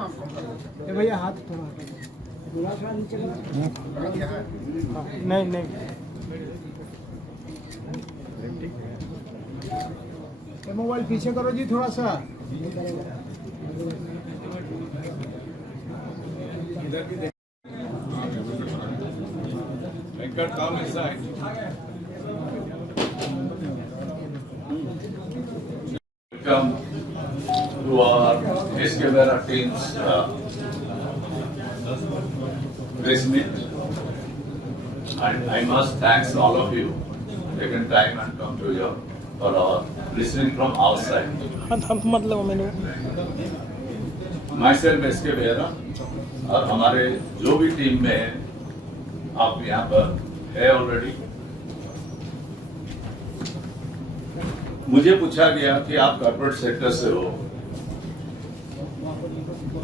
भैया हाथ थोड़ा नहीं नहीं मोबाइल पीछे करो जी थोड़ा सा। Venkat, come inside. Welcome to our SK Vera team's press meet. And I must thank all of you taken time and come to here for our listening from outside. मतलब मैंने Myself SK Vera और हमारे जो भी team में है, आप यहाँ पर है ऑलरेडी। मुझे पूछा गया कि आप कॉर्पोरेट सेक्टर से हो,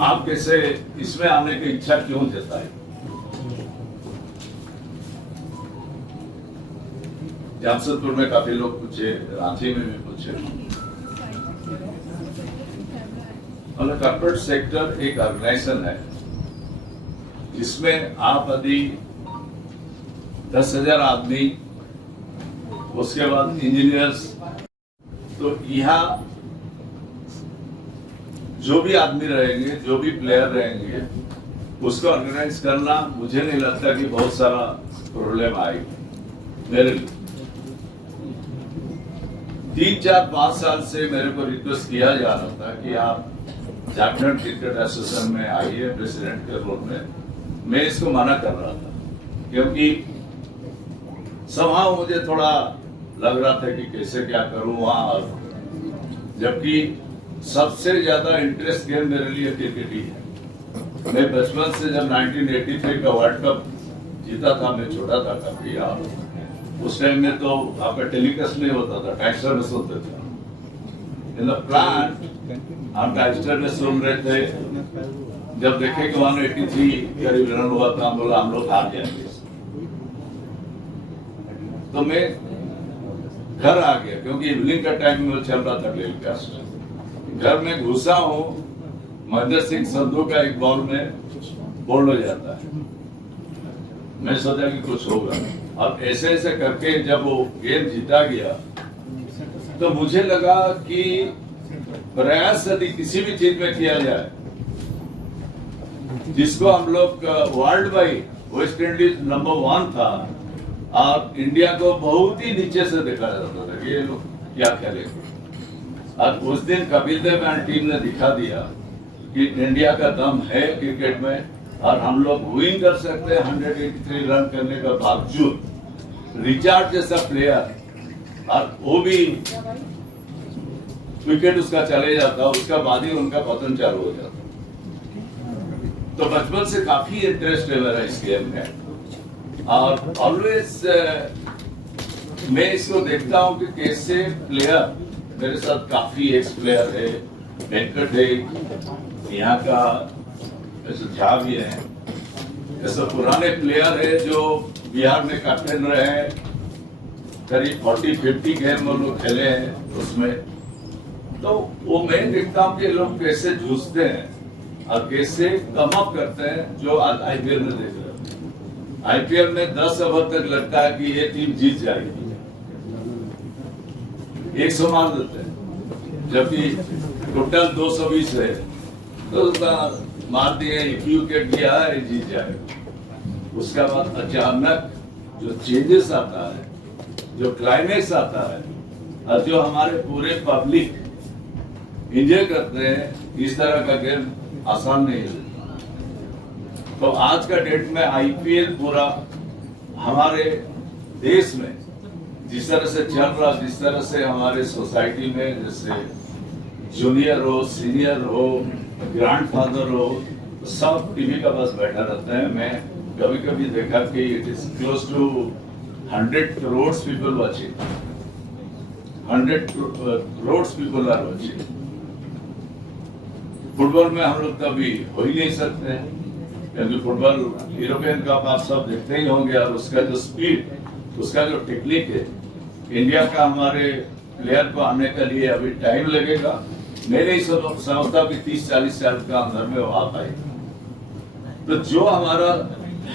आप कैसे इसमें आने की इच्छा क्यों जताई? जमशेदपुर में काफी लोग पूछे, रांची में भी पूछे। मतलब कॉर्पोरेट सेक्टर एक ऑर्गेनाइजेशन है जिसमें आप यदि 10,000 आदमी, उसके बाद इंजीनियर्स, तो यहाँ जो भी आदमी रहेंगे, जो भी प्लेयर रहेंगे, उसको ऑर्गेनाइज करना मुझे नहीं लगता कि बहुत सारा प्रॉब्लम आएगी मेरे लिए। 3, 4, 5 साल से मेरे को रिक्वेस्ट किया जा रहा था कि आप झारखंड क्रिकेट एसोसिएशन में आइए प्रेसिडेंट के रूप में। मैं इसको मना कर रहा था क्योंकि somehow मुझे थोड़ा लग रहा था कि कैसे क्या करूं वहां, और जबकि सबसे ज्यादा इंटरेस्ट गेम मेरे लिए क्रिकेट ही है। मैं बचपन से जब 1983 का वर्ल्ड कप जीता था, मैं छोटा था काफी, और उस टाइम में तो आपका टेलीकास्ट नहीं होता था, टाइस्टर में सुनते थे। इन द प्लांट हम टाइस्टर में सुन रहे थे। जब देखे कि 183 करीब रन हुआ था, हम बोला हम लोग हार जाएंगे। तो मैं घर आ गया क्योंकि इवनिंग का टाइम में चल रहा था टेलीकास्ट। घर में घुसा हूँ, महेंद्र सिंह संधू का एक बॉल में बोल्ड हो जाता है। मैं सोचा कि कुछ होगा, और ऐसे ऐसे करके जब वो गेम जीता गया तो मुझे लगा कि प्रयास यदि किसी भी चीज में किया जाए जिसको हम लोग world wide, West Indies number 1 था और इंडिया को बहुत ही नीचे से देखा जाता था कि ये लोग क्या खेलेंगे। और उस दिन कपिल देव एंड टीम ने दिखा दिया कि इंडिया का दम है क्रिकेट में, और हम लोग विन कर सकते हैं 183 रन करने के बावजूद। रिचार्ड जैसा प्लेयर, और वो भी विकेट उसका चले जाता, उसका बाद ही उनका पतन चालू हो जाता। तो बचपन से काफी इंटरेस्ट है मेरा इस गेम में, और ऑलवेज मैं इसको देखता हूं कि कैसे प्लेयर, मेरे साथ काफी एक्स प्लेयर है, वेंकट है, यहाँ का ऐसे झा भी है, ऐसे पुराने प्लेयर है जो बिहार में कैप्टन रहे हैं, करीब 40-50 गेम वो लोग खेले हैं उसमें। तो वो मैं देखता हूँ कि लोग कैसे जूझते हैं और कैसे कम अप करते हैं, जो आज आईपीएल में देख रहे हैं। आईपीएल में 10 ओवर तक लगता है कि ये टीम जीत जाएगी, 100 मार देते हैं, जबकि टोटल 220 है, तो उसका मार दिए, 1 विकेट दिया है, जीत जाएगा। उसके बाद अचानक जो चेंजेस आता है, जो क्लाइमेक्स आता है, और जो हमारे पूरे पब्लिक एंजॉय करते हैं, इस तरह का गेम आसान नहीं है। तो आज का डेट में आईपीएल पूरा हमारे देश में जिस तरह से चल रहा, जिस तरह से हमारे सोसाइटी में जैसे जूनियर हो, सीनियर हो, ग्रैंडफादर हो, सब टीवी का पास बैठा रहता है। मैं कभी कभी देखा कि it is close to 100 crore people watching, 100 crore people are watching. Football में हम लोग कभी हो ही नहीं सकते हैं, क्योंकि फुटबॉल यूरोपियन कप आप सब देखते ही होंगे, और उसका जो स्पीड, उसका जो टेक्निक है, इंडिया का हमारे प्लेयर को आने के लिए अभी टाइम लगेगा, मैं नहीं समझता कि 30-40 साल का अंदर में वो आ पाएगा। तो जो हमारा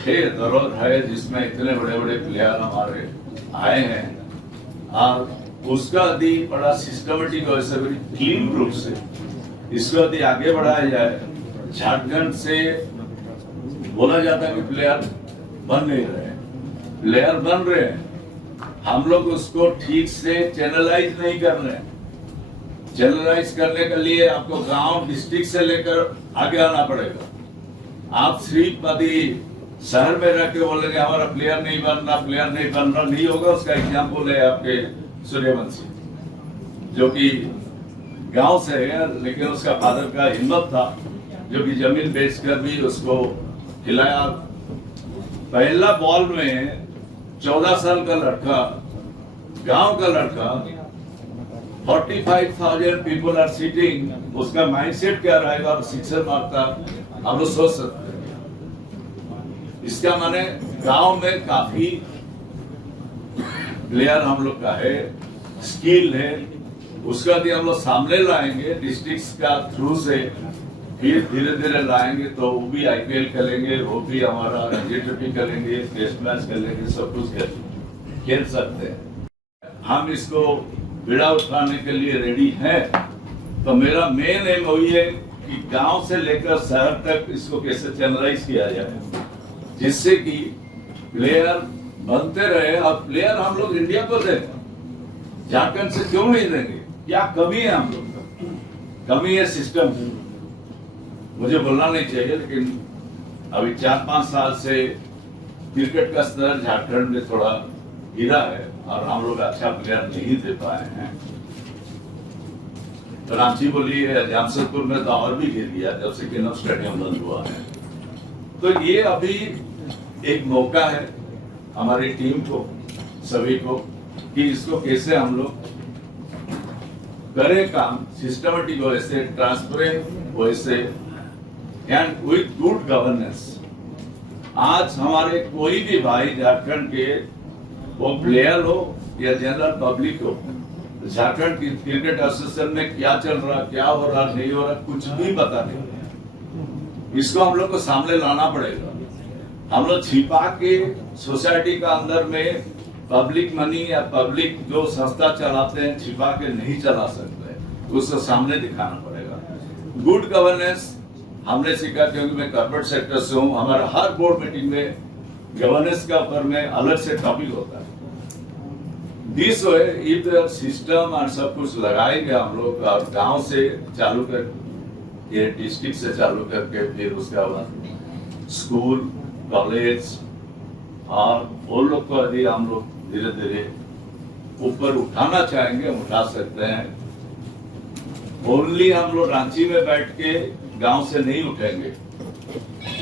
है दौर है जिसमें इतने बड़े बड़े प्लेयर हमारे आए हैं और उसका यदि बड़ा सिस्टमेटिक और ऐसे बड़ी क्लीन रूप से इसको यदि आगे बढ़ाया जाए। झारखंड से बोला जाता है कि प्लेयर बन नहीं रहे, प्लेयर बन रहे हैं, हम लोग उसको ठीक से चैनलाइज नहीं कर रहे हैं। चैनलाइज करने के लिए आपको गांव डिस्ट्रिक्ट से लेकर आगे आना पड़ेगा। आप सिर्फ यदि शहर में रह के बोलेंगे हमारा प्लेयर नहीं बनना, प्लेयर नहीं बनना, नहीं होगा। उसका एग्जाम्पल है आपके सूर्यवंशी, जो कि गांव से है, लेकिन उसका फादर का हिम्मत था जो कि जमीन बेचकर भी उसको खिलाया। पहला बॉल में 14 साल का लड़का, गांव का लड़का, 45,000 पीपल आर सिटिंग, उसका माइंडसेट क्या रहेगा, सिक्सर मारता, हम लोग सोच सकते हैं। इसका माने गांव में काफी प्लेयर हम लोग का है, स्किल है, उसका भी हम लोग सामने लाएंगे डिस्ट्रिक्ट का थ्रू से, फिर धीरे धीरे लाएंगे तो वो भी आईपीएल खेलेंगे, वो भी हमारा रणजी ट्रॉफी खेलेंगे, टेस्ट मैच खेलेंगे, सब कुछ खेल सकते हैं। हम इसको बीड़ा उठाने के लिए रेडी हैं। तो मेरा मेन एम वही है कि गांव से लेकर शहर तक इसको कैसे चैनलाइज किया जाए, जिससे कि प्लेयर बनते रहे। और प्लेयर हम लोग इंडिया को दें, झारखंड से क्यों नहीं देंगे? क्या कमी है हम लोग का? कमी है सिस्टम। मुझे बोलना नहीं चाहिए, लेकिन अभी 4-5 साल से क्रिकेट का स्तर झारखंड में थोड़ा गिरा है और हम लोग अच्छा प्लेयर नहीं दे पाए हैं। तो रांची बोली है, जमशेदपुर में तो और भी गिर गया जब से किनम स्टेडियम बंद हुआ है। तो ये अभी एक मौका है हमारी टीम को, सभी को, कि इसको कैसे हम लोग करें काम सिस्टमेटिक वैसे, ट्रांसपेरेंट वैसे एंड विथ गुड गवर्नेंस। आज हमारे कोई भी भाई झारखंड के, वो प्लेयर हो या जनरल पब्लिक हो, झारखंड की क्रिकेट एसोसिएशन में क्या चल रहा, क्या हो रहा, नहीं हो रहा, कुछ भी पता नहीं। इसको हम लोग को सामने लाना पड़ेगा। हम लोग छिपा के सोसाइटी का अंदर में पब्लिक मनी या पब्लिक जो संस्था चलाते हैं, छिपा के नहीं चला सकते, उसको सामने दिखाना पड़ेगा। गुड गवर्नेंस हमने सीखा, क्योंकि मैं कॉर्पोरेट सेक्टर से हूँ। हमारा हर बोर्ड मीटिंग में गवर्नेंस का ऊपर में अलग से टॉपिक होता है। दिस वे इफ सिस्टम और सब कुछ लगाएंगे हम लोग, और गांव से चालू कर, ये डिस्ट्रिक्ट से चालू करके फिर उसका बाद स्कूल, कॉलेज, और वो लोग को यदि हम लोग धीरे धीरे ऊपर उठाना चाहेंगे, उठा सकते हैं। ओनली हम लोग रांची में बैठ के गांव से नहीं उठेंगे,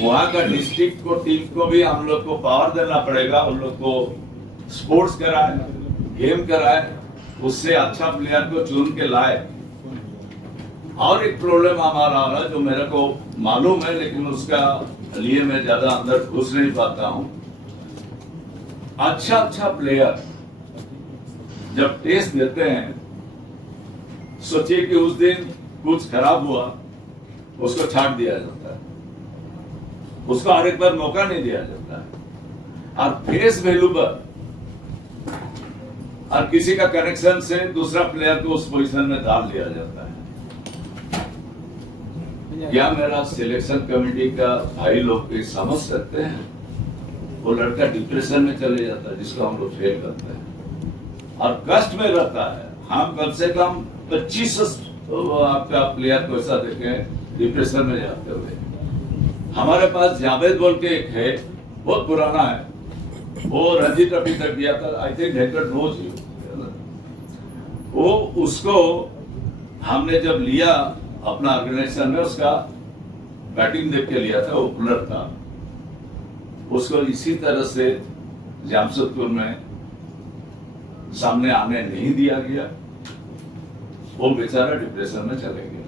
वहां का डिस्ट्रिक्ट को, टीम को भी हम लोग को पावर देना पड़ेगा। उन लोग को स्पोर्ट्स कराए, गेम कराए, उससे अच्छा प्लेयर को चुन के लाए। और एक प्रॉब्लम हमारा आ रहा है जो मेरे को मालूम है, लेकिन उसका लिए मैं ज्यादा अंदर घुस नहीं पाता हूं। अच्छा प्लेयर जब टेस्ट देते हैं, सोचिए कि उस दिन कुछ खराब हुआ, उसको छाट दिया जाता है, उसको हर एक बार मौका नहीं दिया जाता है। और फेस वैल्यू पर और किसी का कनेक्शन से दूसरा प्लेयर को उस पोजीशन में डाल दिया जाता है। क्या मेरा सिलेक्शन कमेटी का भाई लोग ये समझ सकते हैं? वो लड़का डिप्रेशन में चले जाता है, जिसको हम लोग फेल करते हैं, और कष्ट में रहता है। हम कम से कम 25 आपका प्लेयर को ऐसा देखें डिप्रेशन में जाते हुए। हमारे पास जावेद बोल के एक है, बहुत पुराना है, वो रणजी ट्रॉफी तक गया था, आई थिंक 100 नोज यू। वो उसको हमने जब लिया अपना ऑर्गेनाइजेशन में, उसका बैटिंग देख के लिया था, ओपनर था। उसको इसी तरह से जमशेदपुर में सामने आने नहीं दिया गया, वो बेचारा डिप्रेशन में चले गया।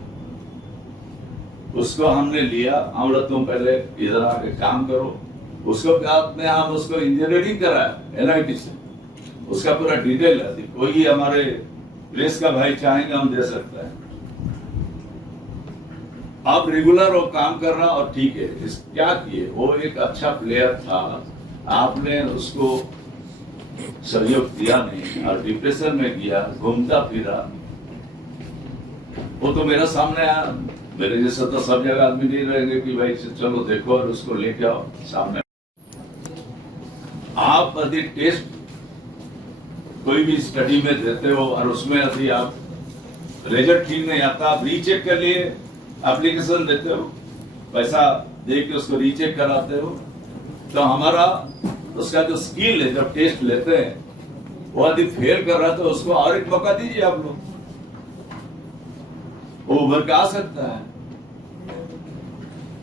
उसको हमने लिया, हम लोग तुम पहले इधर आके काम करो। उसको बाद में हम उसको इंजीनियरिंग कराया NIT से, उसका पूरा डिटेल है। कोई हमारे प्रेस का भाई चाहेंगे हम दे सकते हैं। अब रेगुलर वो काम कर रहा और ठीक है। क्या किए, वो एक अच्छा प्लेयर था, आपने उसको सहयोग दिया नहीं और डिप्रेशन में गया, घूमता फिरा। वो तो मेरा सामने आया, मेरे जैसा तो सब जगह आदमी नहीं रहेंगे कि भाई चलो देखो और उसको लेके आओ सामने। आप यदि टेस्ट कोई भी स्टडी में देते हो और उसमें यदि आप रिजल्ट ठीक नहीं आता, आप रीचेक के लिए एप्लीकेशन देते हो, पैसा दे के उसको रीचेक कराते हो, तो हमारा उसका जो स्किल है, जब टेस्ट लेते हैं वो यदि फेल कर रहा है तो उसको और एक मौका दीजिए आप लोग, वो उभर के आ सकता है।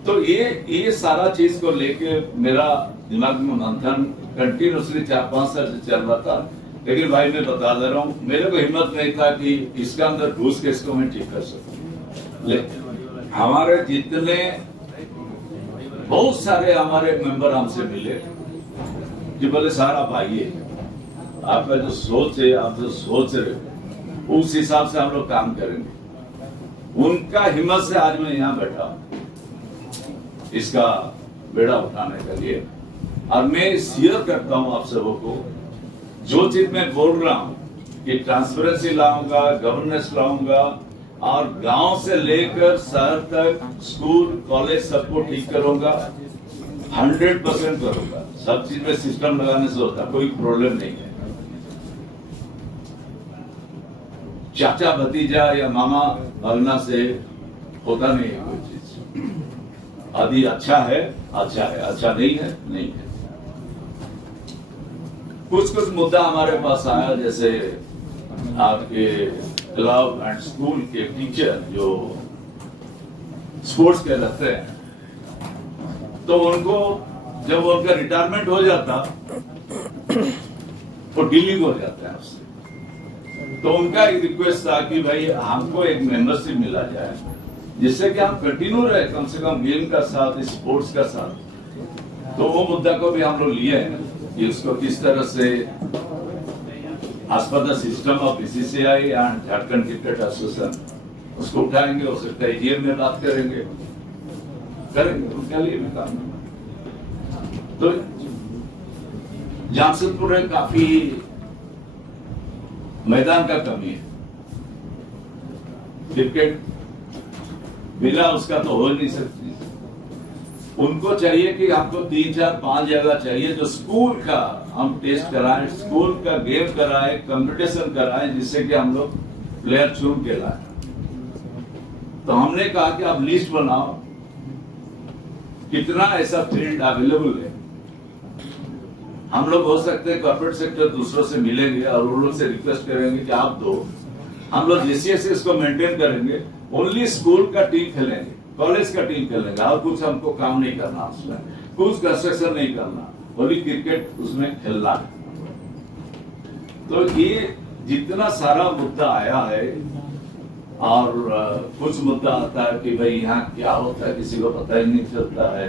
तो ये सारा चीज को लेके मेरा दिमाग में मंथन कंटिन्यूसली 4-5 साल से चल रहा था। लेकिन भाई मैं बता दे रहा हूँ, मेरे को हिम्मत नहीं था कि इसके अंदर घुस के इसको मैं ठीक कर सकूं। हमारे जितने बहुत सारे हमारे मेंबर हमसे मिले कि बोले सर आप आइए, आपका जो सोच है, आप जो सोच रहे हो उस हिसाब से हम लोग काम करेंगे। उनका हिम्मत से आज मैं यहाँ बैठा इसका बेड़ा उठाने के लिए। और मैं शेयर करता हूँ आप सबों को, जो चीज मैं बोल रहा हूँ कि ट्रांसपेरेंसी लाऊंगा, गवर्नेंस लाऊंगा और गांव से लेकर शहर तक स्कूल कॉलेज सबको ठीक करूंगा, 100% करूंगा। सब चीज में सिस्टम लगाने से होता, कोई प्रॉब्लम नहीं है। चाचा भतीजा या मामा भागना से होता नहीं है कोई चीज। यदि अच्छा है, अच्छा नहीं है, नहीं है। कुछ मुद्दा हमारे पास आया, जैसे आपके क्लब एंड स्कूल के टीचर जो स्पोर्ट्स के रहते हैं, तो उनको जब उनका रिटायरमेंट हो जाता तो डीलिंग हो जाता है उससे। तो उनका एक रिक्वेस्ट था कि भाई हमको एक मेंबरशिप मिला जाए, जिससे कि हम कंटिन्यू रहे कम से कम गेम का साथ, स्पोर्ट्स का साथ। तो वो मुद्दा को भी हम लोग लिए हैं कि उसको किस तरह से as per the system of BCCI and Jharkhand cricket association उसको उठाएंगे। हो सकता है EGM में बात करेंगे उनके लिए भी काम। तो जमशेदपुर में काफी मैदान का कमी है, क्रिकेट बिना उसका तो हो नहीं सकती। उनको चाहिए कि हमको 3-4-5 जगह चाहिए जो स्कूल का हम टेस्ट कराएं, स्कूल का गेम कराएं, कंपटीशन कराएं, जिससे कि हम लोग प्लेयर चुन के लाएं। तो हमने कहा कि आप लिस्ट बनाओ कितना ऐसा फील्ड अवेलेबल है। हम लोग हो सकते हैं कॉर्पोरेट सेक्टर दूसरों से मिलेंगे और उन लोग से रिक्वेस्ट करेंगे कि आप दो, हम लोग जैसे इसको मेंटेन करेंगे। ओनली स्कूल का टीम खेलेंगे, कॉलेज का टीम खेलेंगे, और कुछ हमको काम नहीं करना, उसमें कुछ कंस्ट्रक्शन नहीं करना, ओनली क्रिकेट उसमें खेलना। तो ये जितना सारा मुद्दा आया है, और कुछ मुद्दा आता है कि भाई यहाँ क्या होता है किसी को पता ही नहीं चलता है,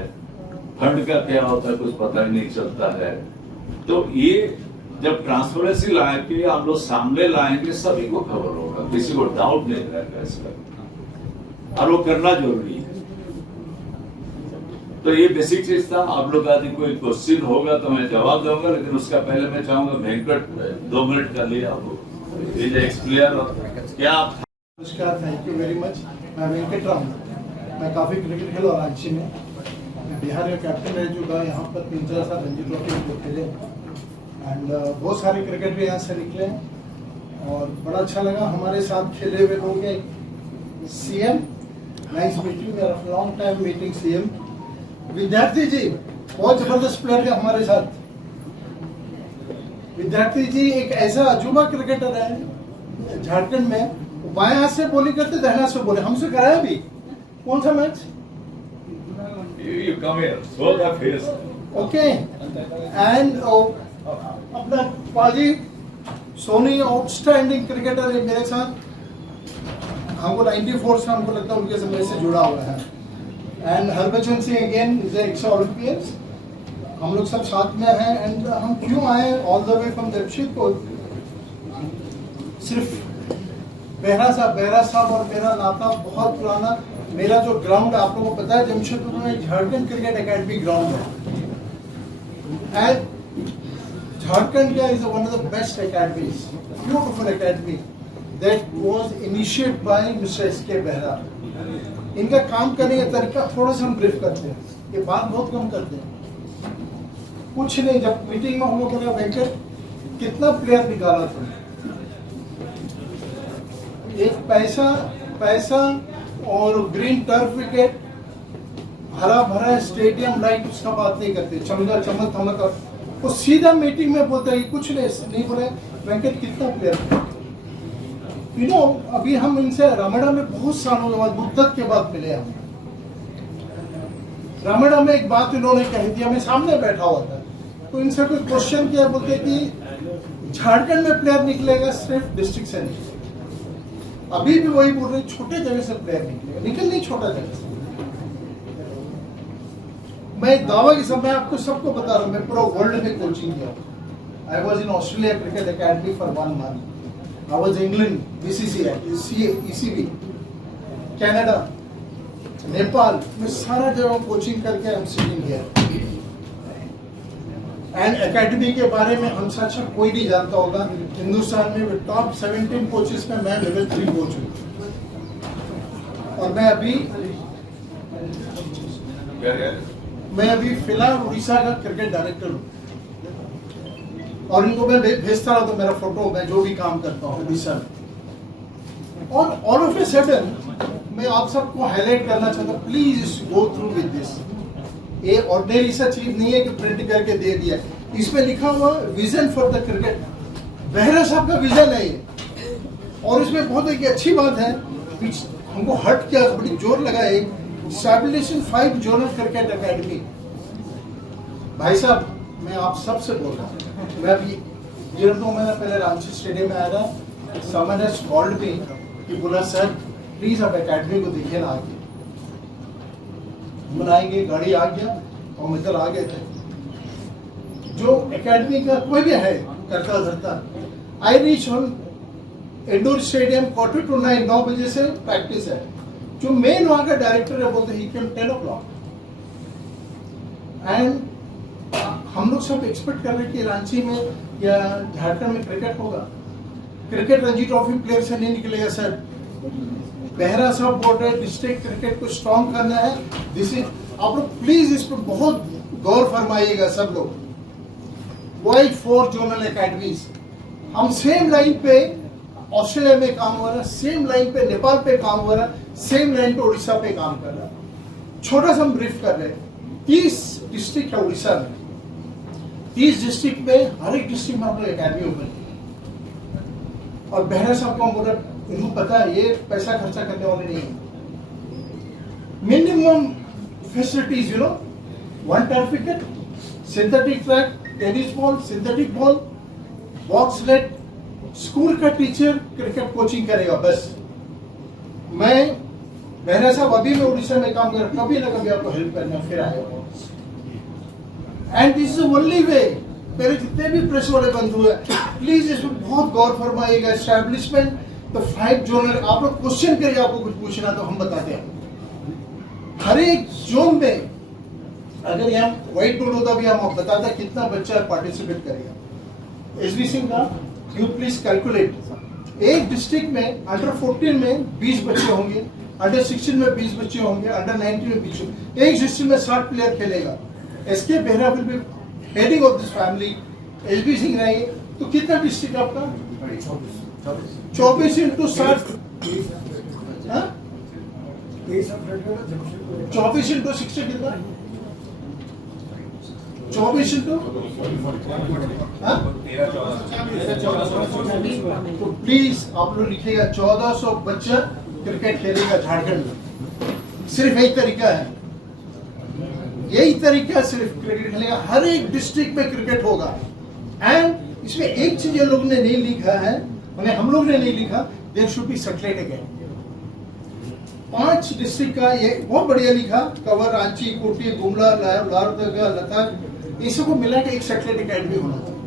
फंड का क्या होता है कुछ पता ही नहीं चलता है। तो ये जब ट्रांसपेरेंसी लाएंगे, हम लोग सामने लाएंगे, सभी को खबर होगा, किसी को डाउट नहीं रहेगा इसका, और वो करना जरूरी है। तो ये बेसिक चीज था। आप लोग यदि कोई क्वेश्चन होगा तो मैं जवाब दूंगा, लेकिन उसका पहले मैं चाहूंगा वेंकट 2 मिनट का लिए आपको क्या आप। नमस्कार, थैंक यू वेरी मच। मैं वेंकट राम, मैं काफ़ी क्रिकेट खेला रांची में, मैं बिहार का कैप्टन रह चुका। यहाँ पर 3-4 साल रणजी ट्रॉफी खेले एंड बहुत सारे क्रिकेट भी यहाँ से निकले और बड़ा अच्छा लगा। हमारे साथ खेले हुए लोग हैं CM, nice meeting, long time meeting CM। विद्यार्थी जी बहुत जबरदस्त प्लेयर है हमारे साथ। विद्यार्थी जी एक ऐसा अजूबा क्रिकेटर है झारखंड में, बाएं हाथ से बॉलिंग करते, दाहिने हाथ से बॉलिंग, हमसे कराया भी। कौन सा मैच? ओके। एंड अपना पाजी सोनी आउटस्टैंडिंग क्रिकेटर है मेरे साथ। हमको 94 से हमको लगता है उनके समय से जुड़ा हुआ है। And Harbhajan Singh again is x Olympians, हम लोग सब साथ में हैं। एंड हम क्यों आए all the way from Jamshedpur, सिर्फ बेहरा साहब और मेरा नाता बहुत पुराना मेरा जो ग्राउंड आप लोगों को पता है, जमशेदपुर में झारखंड क्रिकेट एकेडमी ग्राउंड है, एंड झारखंड का is one of the best academies, beautiful academy that was initiated by mister SK Behera. इनका काम करने का तरीका थोड़ा सा हम ब्रीफ करते हैं, ये बात बहुत कम करते हैं। कुछ नहीं, जब मीटिंग में हम लोग बोले वेंकट कितना प्लेयर निकाला तुमने, एक पैसा और ग्रीन टर्फ विकेट, हरा भरा स्टेडियम लाइट, उसका बात नहीं करते, चमक चमक थमक, वो सीधा मीटिंग में बोलते हैं कुछ नहीं बोले वेंकट कितना प्लेयर। यू नो, अभी हम इनसे रामड़ा में बहुत सालों के बाद, मुद्दत के बाद मिले हम। रामड़ा में एक बात इन्होंने कही थी, हमें सामने बैठा हुआ था, तो इनसे कोई क्वेश्चन किया, बोलते कि झारखंड में प्लेयर निकलेगा सिर्फ डिस्ट्रिक्ट से नहीं। अभी भी वही बोल रहे, छोटे जगह से प्लेयर निकल नहीं, छोटा जगह से। मैं दावा के समय आपको सबको बता रहा हूँ, मैं पूरा वर्ल्ड में कोचिंग किया। I was in Australia cricket academy for 1 month, I was England BCCI, ECB, Canada, Nepal में सारा जगह कोचिंग करके हम सीखिंग किया। एंड एकेडमी के बारे में हमसे अच्छा कोई नहीं जानता होगा हिंदुस्तान में। टॉप 17 कोचेस में मैं लेवल 3 कोच हूँ, और मैं अभी फिलहाल उड़ीसा का क्रिकेट डायरेक्टर हूँ, और इनको मैं भेजता रहा, तो मेरा फोटो, मैं जो भी काम करता हूँ उड़ीसा में। और ऑल ऑफ ए सडन मैं आप सबको हाईलाइट करना चाहता हूँ, please go through with this. ये ऑर्डिनरी सा चीज नहीं है कि प्रिंट करके दे दिया, इसमें लिखा हुआ vision for the cricket, Behera साहब का विजन है ये। और इसमें बहुत एक अच्छी बात है, हमको हट किया, बड़ी जोर लगाए, एस्टैब्लिशिंग 5 जोनल क्रिकेट एकेडमी। भाई साहब, मैं आप सबसे बोल रहा हूँ, मैं अभी 1.5 महीना पहले रांची स्टेडियम में आया था, समन हैज कॉल्ड मी कि बोला सर प्लीज आप एकेडमी को देखिए ना, आगे बनाएंगे। गाड़ी आ गया और हम इधर आ गए थे। जो एकेडमी का कोई भी है करता धरता, I reach on indoor stadium 8:45, 9 बजे से प्रैक्टिस है। जो मेन वहां का डायरेक्टर है बोलते ही केम 10 o'clock, एंड हम लोग सब एक्सपेक्ट कर रहे हैं कि रांची में या झारखंड में क्रिकेट होगा। क्रिकेट रणजी ट्रॉफी प्लेयर से नहीं निकलेगा सर। बेहरा साहब बोल रहे डिस्ट्रिक्ट क्रिकेट को स्ट्रॉन्ग करना है, दिस इज, आप लोग प्लीज इस पर बहुत गौर फरमाइएगा सब लोग। वाई 4 जोनल एकेडमीज, हम सेम लाइन पे ऑस्ट्रेलिया में काम हो रहा है, सेम लाइन पे नेपाल पे काम हो रहा है, सेम लाइन पे उड़ीसा पे काम कर रहा है। छोटा सा हम ब्रीफ कर रहे हैं, 30 डिस्ट्रिक्ट है उड़ीसा में, 30 डिस्ट्रिक्ट में हर एक डिस्ट्रिक्ट में हम लोग एकेडमी ओपन, और बेहरा साहब को हम बोल रहे इनको पता है ये पैसा खर्चा करने वाले नहीं है। Minimum facilities, you know, 1 turf wicket, synthetic track, tennis ball, synthetic ball, box net, school का टीचर क्रिकेट कोचिंग करेगा बस। मैं बेहरा साहब अभी मैं उड़ीसा में काम कर, कभी ना कभी आपको हेल्प करना फिर आएगा। And this is only way. मेरे जितने भी प्रेस वाले बंधु हैं, प्लीज इसमें बहुत गौर फरमाइएगा। एस्टैब्लिशमेंट तो 5 जोनल, आप लोग क्वेश्चन करिए, आपको कुछ पूछना तो हम बताते हैं। हर एक जोन में अगर यहाँ व्हाइट बोर्ड होता भी हम बताते हैं कितना बच्चा पार्टिसिपेट करेगा। एसबी सिंह का यू प्लीज कैलकुलेट, एक डिस्ट्रिक्ट में अंडर 14 में 20 बच्चे होंगे, अंडर 16 में 20 बच्चे होंगे, अंडर 19 में 20, एक डिस्ट्रिक्ट में 60 प्लेयर खेलेगा। SK Behera will be heading of this family, SB Singh रहेंगे, तो कितना डिस्ट्रिक्ट आपका? 24 into 60, 24 into 60 कितना? 24 into, तो प्लीज आप लोग लिखिएगा 1400 बच्चा क्रिकेट खेलेगा झारखंड में। सिर्फ यही तरीका है, यही तरीका सिर्फ क्रिकेट खेलेगा, हर एक डिस्ट्रिक्ट में क्रिकेट होगा। एंड इसमें एक चीज ये लोग ने नहीं लिखा है, मैंने हम लोग ने नहीं लिखा, there should be satellite again. 5 district का ये बहुत बढ़िया लिखा, कवर रांची, कोटी, गुमला, लोहरदगा, लद्दाख, ये सबको मिला के एक सेटेलाइट एकेडमी होना चाहिए।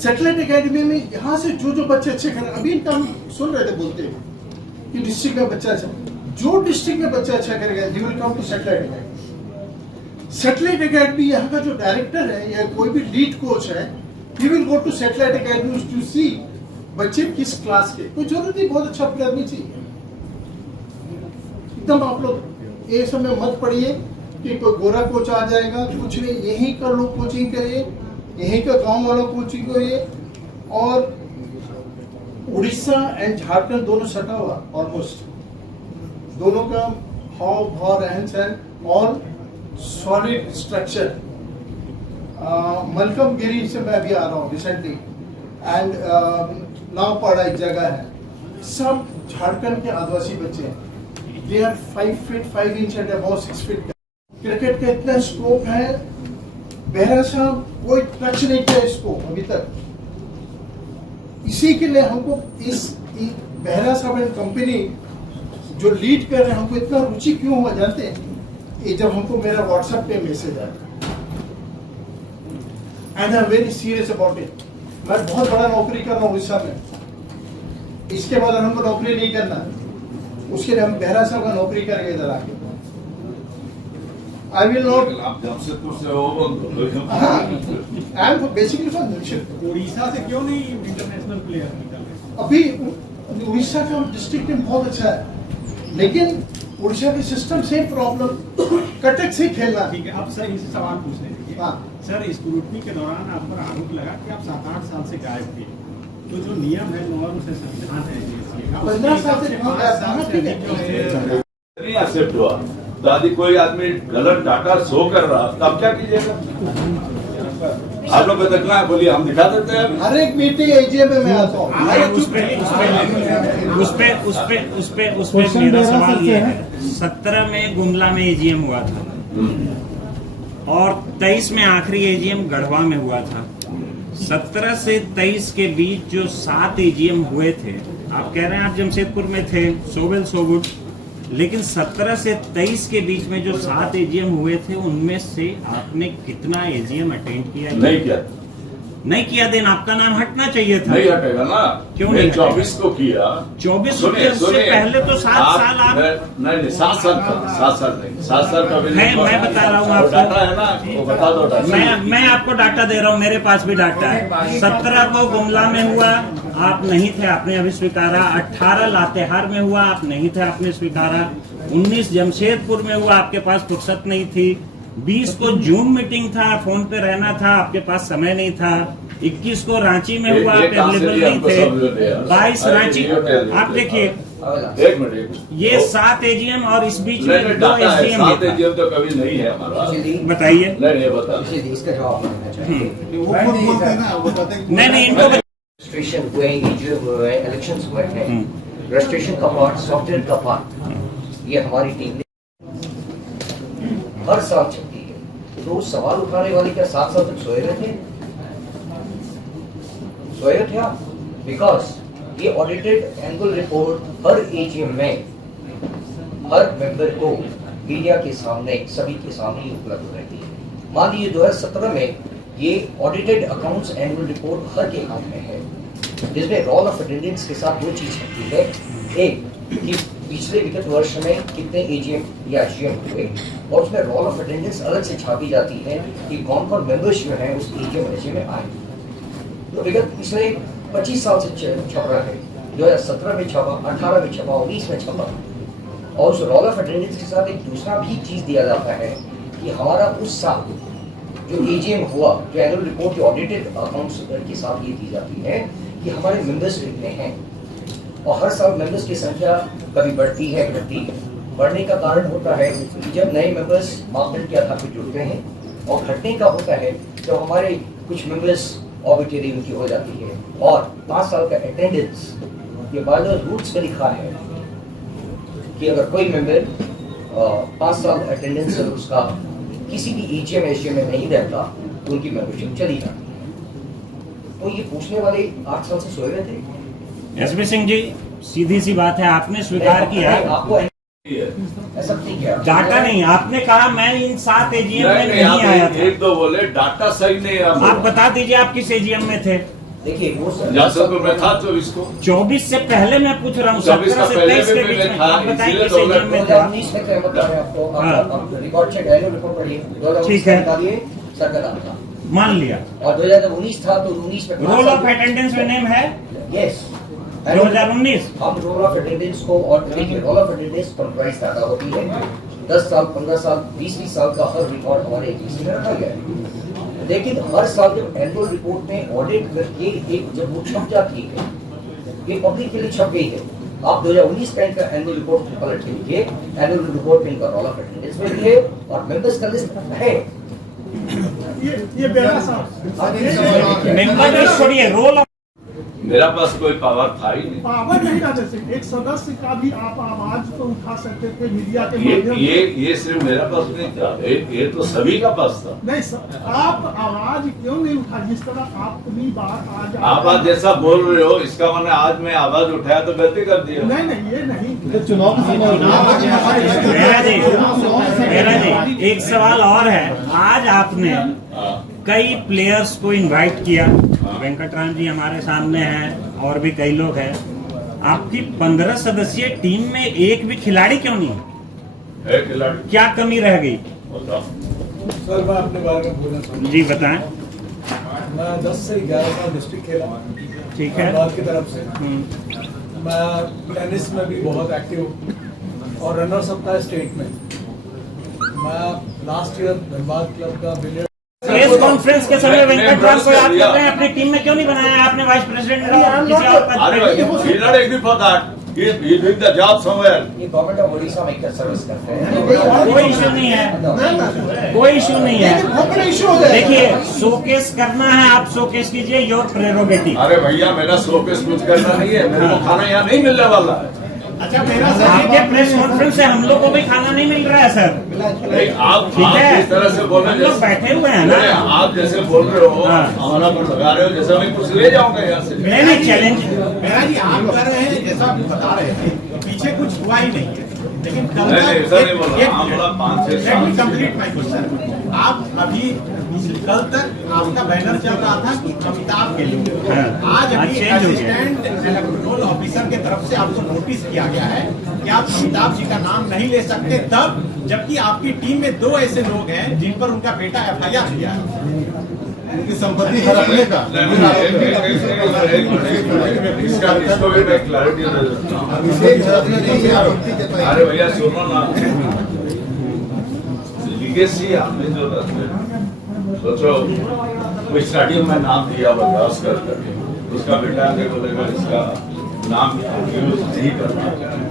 सेटेलाइट एकेडमी में यहाँ से जो जो बच्चे अच्छे कर, अभी इनका हम सुन रहे थे बोलते कि डिस्ट्रिक्ट का बच्चा अच्छा, जो डिस्ट्रिक्ट में बच्चा अच्छा करेगा he will come to satellite academy. Satellite academy यहाँ का जो डायरेक्टर है या कोई भी लीड कोच है, he will go to satellite academy to see बच्चे किस क्लास के। कोई जरूरत नहीं बहुत अच्छा प्लेयर नहीं चाहिए। एकदम आप लोग ये समय मत पढ़िए कि कोई गोरा कोच आ जाएगा, कुछ नहीं। यहीं का लोग कोचिंग करिए, यहीं का गांव वालों कोचिंग करिए। और उड़ीसा एंड झारखंड दोनों सटा हुआ ऑलमोस्ट, दोनों का हाव भाव रहन सहन ऑल सॉलिड स्ट्रक्चर। मलकमगिरी से मैं अभी आ रहा हूँ रिसेंटली, एंड नावपाड़ा एक जगह है, सब झारखंड के आदिवासी बच्चे हैं। They are 5 feet 5 inch and about 6 feet. Cricket का इतना स्कोप है, बेहरा साहब कोई टच नहीं किया इसको अभी तक। इसी के लिए हमको इस बेहरा साहब एंड कंपनी जो लीड कर रहे हैं, हमको इतना रुचि क्यों हुआ जानते हैं? ये जब हमको मेरा व्हाट्सएप पे मैसेज आया, and I am very serious about it. मैं बहुत बड़ा नौकरी कर रहा हूँ उड़ीसा में, इसके बाद हमको नौकरी नहीं करना, उसके लिए हम बेहरा साहब का नौकरी करेंगे इधर आके। I will not. आप जमशेदपुर से हो, I am basically from Jamshedpur. Orissa से क्यों नहीं इंटरनेशनल प्लेयर निकल रहे? अभी उड़ीसा का डिस्ट्रिक्ट में बहुत अच्छा है, लेकिन उड़ीसा के सिस्टम से प्रॉब्लम, कटक से खेलना। ठीक है, अब सर इसे सवाल पूछने दीजिए। हाँ। सर, स्क्रूटनी के दौरान आप पर आरोप लगा कि आप 7-8 साल से गायब थे। तो जो नियम है, नॉर्म से संविधान है, 15 साल से कहाँ गायब था? ठीक है। नहीं एक्सेप्ट हुआ। दादी कोई आदमी गलत डाटा शो कर रहा, तब क्या कीजिएगा? आप लोग को देखना है, बोलिए, हम दिखा देते हैं। हर एक मीटिंग एजीएम में मैं आता हूँ। उस पे मेरा सवाल ये है, 17 में गुमला में एजीएम हुआ था और 23 में आखिरी एजीएम गढ़वा में हुआ था। 17 से 23 के बीच जो 7 एजीएम हुए थे, आप कह रहे हैं आप जमशेदपुर में थे, सो वेल सो गुड, लेकिन 17 से 23 के बीच में जो 7 एजीएम हुए थे, उनमें से आपने कितना एजीएम अटेंड किया? नहीं किया। देन आपका नाम हटना चाहिए था। नहीं हटेगा ना, क्यों मैं नहीं? 24 को किया। 24 उससे पहले तो 7 साल आप नहीं 7 साल का, 7 साल नहीं, 7 साल का भी नहीं। मैं बता रहा हूँ आपको, डाटा है ना, वो बता दो डाटा। मैं आपको डाटा दे रहा हूँ, मेरे पास भी डाटा है। 17 को गुमला में हुआ, आप नहीं थे, आपने अभी स्वीकारा। 18 लातेहार में हुआ, आप नहीं थे, आपने स्वीकारा। 19 जमशेदपुर में हुआ, आपके पास फुर्सत नहीं थी। 20 को जूम मीटिंग था, फोन पे रहना था, आपके पास समय नहीं था। 21 को रांची में हुआ, आप अवेलेबल नहीं थे। 22 रांची, आप देखिए, एक मिनट, ये 7 एजीएम और इस बीच में 2 डाटा है, एसडीएम 7 एजीएम तो कभी नहीं है हमारा। बताइए। नहीं बता, इसका जवाब मांगना चाहिए। वो खुद बोलते हैं ना, वो बताते हैं। नहीं इनको रजिस्ट्रेशन हुए हैं, EGM हुए हैं, इलेक्शंस हुए हैं, रजिस्ट्रेशन का पार्ट, सॉफ्टवेयर का पार्ट, ये हमारी टीम ने हर साल चलती है। तो सवाल उठाने वाले क्या 7 साल तक सोए रहे थे? सोए थे आप? बिकॉज ये ऑडिटेड एनुअल रिपोर्ट हर एजीएम में हर मेंबर को मीडिया के सामने, सभी के सामने उपलब्ध रहती है। मान लीजिए 2017 में ये ऑडिटेड अकाउंट्स एनुअल रिपोर्ट हर के अकाउंट में है, जिसमें रोल ऑफ अटेंडेंस के साथ 2 चीज होती है। एक कि पिछले विगत वर्ष में कितने एजीएम या एजीएम हुए, और उसमें रोल ऑफ अटेंडेंस अलग से छापी जाती है कि कौन कौन मेंबर्स जो हैं उस एजीएम एजीएम में आए। तो विगत पिछले 25 साल से छप रहा है, 2017 में छपा, 18 में छपा, 19 में छपा। और उस रोल ऑफ अटेंडेंस के साथ एक दूसरा भी चीज दिया जाता है कि हमारा उस साल जो एजीएम हुआ, जो एनुअल रिपोर्ट के ऑडिटेड अकाउंट्स के साथ ये दी जाती है कि हमारे मेंबर्स कितने हैं। और हर साल मेंबर्स की संख्या कभी बढ़ती है, घटती है। बढ़ने का कारण होता है कि जब नए मेंबर्स मापदंड के आधार पर जुड़ते हैं, और घटने का होता है जब हमारे कुछ मेंबर्स ऑबिटरी उनकी हो जाती है। और 5 साल का अटेंडेंस, ये बाय रूल्स में लिखा है कि अगर कोई मेंबर 5 साल अटेंडेंस उसका किसी भी एजीएम एजीएम में नहीं रहता तो उनकी मेंबरशिप चली जाती है। तो ये पूछने वाले 8 साल से सोए हुए थे। एसपी सिंह जी, सीधी सी बात है, आपने स्वीकार किया, आपको ऐसा नहीं किया, डाटा नहीं, आपने कहा मैं इन 7 एजीएम में नहीं आया था। 1-2 बोले, डाटा सही नहीं है। आप बता दीजिए आप किस एजीएम में थे? देखिए वो जमशेदपुर में था 24 को। 24 से पहले मैं पूछ रहा हूँ, 24 का 17 से पहले 23 के भी बीच मैं में था, आप बताएं इसीलिए किस एजीएम में था। 2019 में क्या बता रहे हैं आपको, हाँ। आप रिकॉर्ड चेक एनुअल रिपोर्ट पढ़िए, 2019 ठीक में है। निकालिए सर का नाम था, मान लिया और 2019 था तो 19 में रोल ऑफ अटेंडेंस में नेम है यस 2019। हम रोल ऑफ अटेंडेंस को, और देखिए रोल ऑफ अटेंडेंस कंप्राइज ज्यादा होती है, 10 साल 15 साल 20 साल का हर रिकॉर्ड हमारे एजेंसी में रखा गया है। लेकिन हर साल जब एनुअल रिपोर्ट में ऑडिट करके एक जब वो छप जाती है, ये पब्लिक के लिए छप गई है, आप 2019 का इनका एनुअल रिपोर्ट पलट के लिखिए, एनुअल रिपोर्ट में इनका रोल ऑफ अटेंडेंस में लिखिए और मेंबर्स का लिस्ट है। ये बेरा साहब मेंबर लिस्ट छोड़िए, रोल ऑफ मेरा पास कोई पावर था ही नहीं। पावर नहीं राजा सिंह, एक सदस्य का भी आप आवाज तो उठा सकते थे मीडिया के ये माध्यम ये से। ये सिर्फ मेरा पास नहीं था, ये तो सभी का पास था। नहीं सर, आप आवाज क्यों नहीं उठा, जिस तरह अपनी बात आज आप आज जैसा बोल रहे हो, इसका मैंने आज मैं आवाज उठाया तो गलती कर दिया। नहीं नहीं ये नहीं, चुनाव के मेरा जी एक सवाल और है। आज आपने कई प्लेयर्स को इनवाइट किया, वेंकटराम जी हमारे सामने हैं और भी कई लोग हैं, आपकी 15 सदस्यीय टीम में एक भी खिलाड़ी क्यों नहीं है? एक खिलाड़ी क्या कमी रह गई? बताओ। सर मैं अपने बारे में बोलना चाहूँगा। जी बताएं। मैं 10 से 11 साल डिस्ट्रिक्ट खेला, ठीक है। धनबाद की तरफ से। मैं टेनिस में भी बहुत एक्टिव हूँ और रनर्स अप था स्टेट में। मैं लास्ट ईयर धनबाद क्लब का बिलियर्ड प्रेस कॉन्फ्रेंस के समय वेंकटराम को याद कर रहे हैं, अपनी टीम में क्यों नहीं बनाया आपने वाइस प्रेसिडेंट और किसी और पद अरे पे? he not agree for that. He doing the job somewhere. ये गवर्नमेंट ऑफ ओडिशा में क्या सर्विस करते हैं, कोई इशू नहीं है, कोई इशू नहीं है। इशू हो जाएगा। देखिए शोकेस करना है, आप शोकेस कीजिए, योर प्रेरोगेटिव। अरे भैया मेरा शोकेस कुछ करना नहीं है, मेरे को खाना यहाँ नहीं मिलने वाला है। अच्छा मेरा आपके प्रेस कॉन्फ्रेंस से हम लोग को भी खाना नहीं मिल रहा है सर। नहीं, आप ठीक है, जिस तरह से बोल हम रहे लोग बैठे हुए हैं ना। आप जैसे बोल रहे हो, हाँ। हमारा पर लगा रहे हो, जैसा मैं कुछ ले जाऊंगा यहाँ से। नहीं नहीं चैलेंज मेरा जी आप कर रहे हैं जैसा आप बता रहे थे, पीछे कुछ हुआ ही नहीं है, लेकिन कल नहीं, नहीं, ऐसा नहीं बोल रहा। आप बोला 5-6 साल। Complete my question. आप अभी कल तक आपका बैनर चल रहा था कि अमिताभ के लिए, हाँ। आज अभी चेंज हो गया। असिस्टेंट इलेक्टोरल ऑफिसर के तरफ से आपको नोटिस किया गया है कि आप अमिताभ जी का नाम नहीं ले सकते, तब जबकि आपकी टीम में 2 ऐसे लोग हैं जिन पर उनका बेटा FIR किया है। उनकी संपत्ति हड़पने का। इसका इसको भी मैं क्लैरिटी दे देता हूँ। अरे भैया सुनो ना, लीगेसी आपने जो सोचो कोई स्टेडियम में नाम दिया बर्दाश्त कर, उसका बेटा आके बोलेगा इसका नाम यूज नहीं करना चाहिए,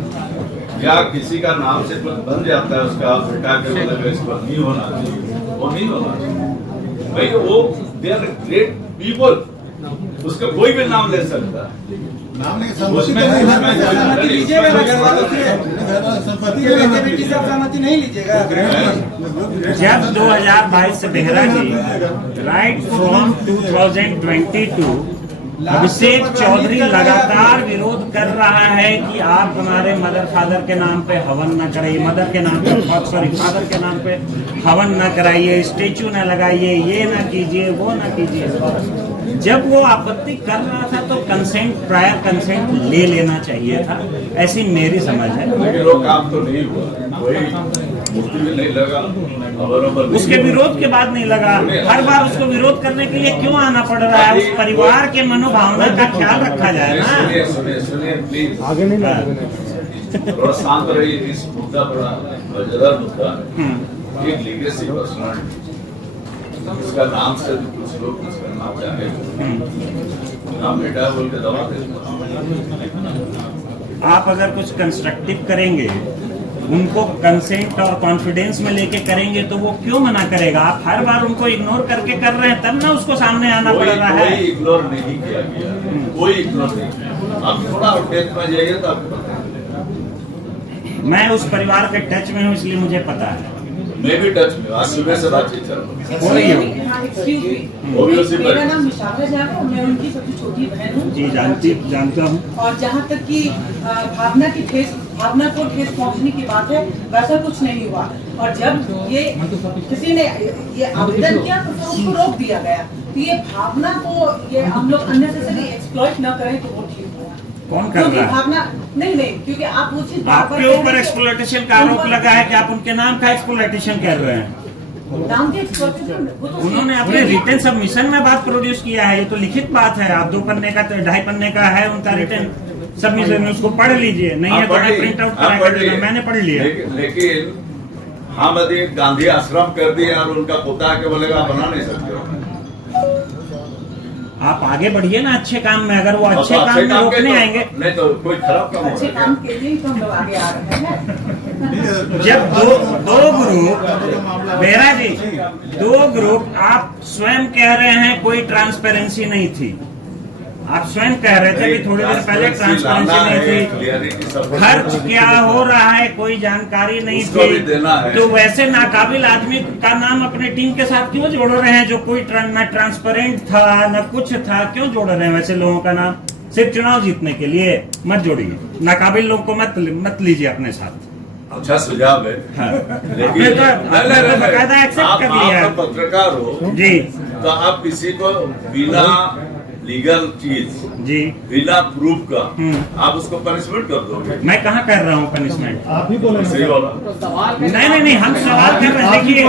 या किसी का नाम से कुछ बन जाता है, उसका बेटा के बोलेगा इस पर नहीं होना चाहिए, वो नहीं होना चाहिए। भाई वो दे आर ग्रेट पीपल, उसका कोई भी नाम ले सकता है। जब 2022 से बेहरा जी राइट फ्रॉम 2022 अभिषेक चौधरी लगातार विरोध कर रहा है कि आप हमारे मदर फादर के नाम पे हवन न कराइए, मदर के नाम पे सॉरी फादर के नाम पे हवन न कराइए, स्टेचू न लगाइए, ये न कीजिए, वो न कीजिए। जब वो आपत्ति कर रहा था तो कंसेंट, प्रायर कंसेंट ले लेना चाहिए था, ऐसी मेरी समझ है। लेकिन वो काम तो नहीं हुआ, कोई मुफ्ती भी नहीं लगा, उसके विरोध के बाद नहीं लगा, हर बार उसको विरोध करने के लिए क्यों आना पड़ रहा है? उस परिवार के मनोभावना का ख्याल रखा जाए ना। सुनिए सुनिए सुनिए प्लीज, आगे नहीं थोड़ा शांत रहिए। इस मुद्दा बड़ा मजेदार मुद्दा है। एक लीगेसी पर्सनालिटी, इसका नाम से कुछ लोग कुछ करना चाहे, नाम बेटा बोल के दबा देते। आप अगर कुछ कंस्ट्रक्टिव करेंगे, उनको कंसेंट और कॉन्फिडेंस में लेके करेंगे तो वो क्यों मना करेगा? आप हर बार उनको इग्नोर करके कर रहे हैं, तब ना उसको सामने आना पड़ रहा है। कोई इग्नोर नहीं किया गया, कोई इग्नोर नहीं किया। आप थोड़ा डेथ में जाइए तो आपको पता है। मैं उस परिवार के टच में हूँ, इसलिए मुझे पता है। मैं भी टच में, आज सुबह से बातचीत चल रही हो रही है। एक्सक्यूज मी, वो भी उसी मेरा पर। नाम विशाखा झा है और मैं उनकी सबसे छोटी बहन हूँ। जी जानता हूँ। और जहाँ तक कि भावना को ठेस पहुँचने की बात है, वैसा कुछ नहीं हुआ। और जब ये किसी ने ये आवेदन किया तो फिर उसको रोक दिया गया। तो ये भावना को ये हम लोग अननेसेसरी एक्सप्लॉइट न करें तो वो ठीक होगा। कौन कर क्योंकि रहा है? भावना नहीं, क्योंकि आप वो चीज आपके ऊपर एक्सप्लॉइटेशन का आरोप लगा है कि आप उनके नाम का एक्सप्लॉइटेशन कर रहे हैं। नाम के एक्सप्लॉइटेशन वो तो उन्होंने अपने रिटर्न सबमिशन में बात प्रोड्यूस किया है, ये तो लिखित बात है। आप 2 पन्ने का तो 2.5 पन्ने का है उनका रिटर्न सबमिशन, उसको पढ़ लीजिए। नहीं है तो मैं प्रिंट आउट करा कर दूंगा, मैंने पढ़ लिया। लेकिन हम यदि गांधी आश्रम कर दिए और उनका पोता के बोलेगा बना नहीं सकते हो। आप आगे बढ़िए ना अच्छे काम में, अगर वो और अच्छे तो काम में रोकने तो- आएंगे। नहीं तो कोई खराब काम अच्छे होगा काम के लिए ही तो हम लोग आगे आ रहे हैं। जब दो ग्रुप, बेरा जी, 2 ग्रुप, आप स्वयं कह रहे हैं कोई ट्रांसपेरेंसी नहीं थी। आप स्वयं कह रहे थे कि थोड़ी देर पहले ट्रांसपेरेंसी नहीं थी, खर्च क्या हो रहा है कोई जानकारी नहीं उसको भी देना थी। है। तो वैसे नाकाबिल आदमी का नाम अपने टीम के साथ क्यों जोड़ रहे हैं, जो कोई न ट्रांसपेरेंट था न कुछ था, क्यों जोड़ रहे हैं वैसे लोगों का नाम? सिर्फ चुनाव जीतने के लिए मत जोड़िए, नाकाबिल लोग को मत लीजिए अपने साथ। अच्छा सुझाव है। हाँ। लेकिन आपने तो बकायदा एक्सेप्ट कर लिया है। आप पत्रकार हो जी तो आप किसी को बिना लीगल चीज, जी, बिना प्रूफ का हम्म। आप उसको पनिशमेंट कर दोगे? मैं कहाँ कर रहा हूँ पनिशमेंट? आप ही बोले सही बोला। नहीं, हम सवाल कर रहे हैं। देखिए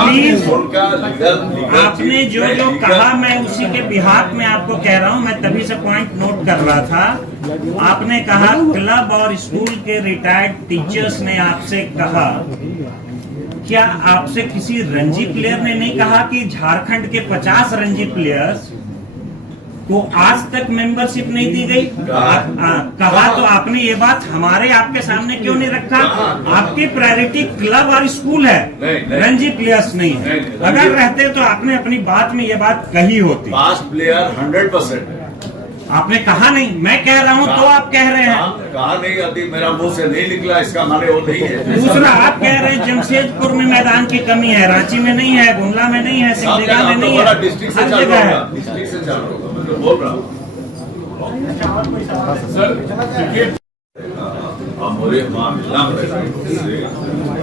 प्लीज, उनका लीगल आपने जो कहा मैं उसी के बिहाफ में आपको कह रहा हूँ। मैं तभी से पॉइंट नोट कर रहा था। आपने कहा क्लब और स्कूल के रिटायर्ड टीचर्स ने आपसे कहा, क्या आपसे किसी रणजी प्लेयर ने नहीं कहा कि झारखंड के 50 रणजी प्लेयर्स को आज तक मेंबरशिप नहीं दी गई? कहा तो आपने ये बात हमारे आपके सामने क्यों नहीं रखा? आपकी प्रायोरिटी क्लब और स्कूल है, रणजी प्लेयर्स नहीं है। अगर रहते तो आपने अपनी बात में ये बात कही होती। पास्ट प्लेयर 100% है। आपने कहा नहीं, मैं कह रहा हूँ तो आप कह रहे हैं। कहा नहीं, अभी मेरा मुंह से नहीं निकला, इसका माने वो नहीं है। दूसरा आप कह रहे हैं जमशेदपुर में मैदान की कमी है, रांची में नहीं है, गुमला में नहीं है, सिमडेगा में नहीं है, डिस्ट्रिक्ट से हर चालू जगह होगा, है। डिस्ट्रिक्ट से चालू होगा, मैं तो बोल रहा हूँ। सर हमारे मामला में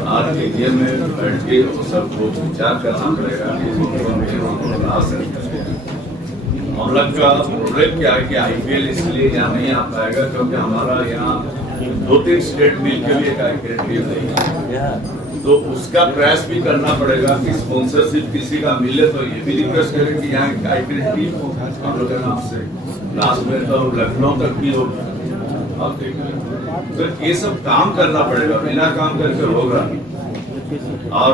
आज एरिया में बैठ के वो सबको विचार करना पड़ेगा कि हम लोग का प्रॉब्लम क्या है कि आईपीएल इसलिए यहाँ नहीं आ पाएगा क्योंकि हमारा यहाँ 2-3 स्टेट मिल के भी एक आईपीएल टीम नहीं है। तो उसका प्रयास भी करना पड़ेगा कि स्पॉन्सरशिप किसी का मिले तो ये भी रिक्वेस्ट करें कि यहाँ एक आईपीएल टीम हो हम लोग के नाम से। लास्ट में तो लखनऊ तक भी होगी, आप देख लें। तो ये सब काम करना पड़ेगा, बिना काम करके होगा। और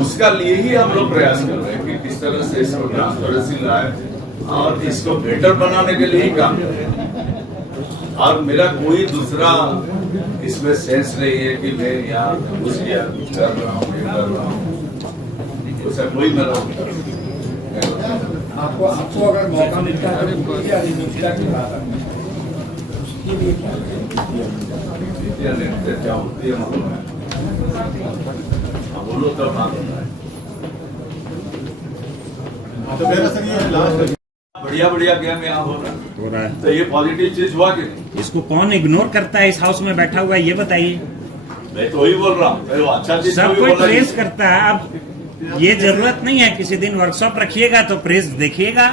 उसका लिए ही हम लोग प्रयास कर रहे हैं कि किस तरह से इसको ट्रांसपेरेंसी लाए और इसको बेटर बनाने के लिए ही काम कर रहे हैं। और मेरा कोई दूसरा इसमें सेंस नहीं है कि मैं यहाँ घुस गया कुछ कर रहा हूँ, ये कर रहा हूँ, उसका कोई मेरा आपको अगर मौका मिलता है क्या होती है बोलो तब बात होता है। बढ़िया गेम यहाँ हो रहा है, तो ये पॉजिटिव चीज हुआ कि नहीं? इसको कौन इग्नोर करता है इस हाउस में बैठा हुआ है, ये बताइए। मैं तो वही बोल रहा हूँ, अच्छा चीज सब कोई प्रेस करता है। अब ये जरूरत नहीं है, किसी दिन वर्कशॉप रखिएगा तो प्रेस देखिएगा।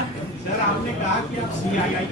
सर आपने कहा कि आप CII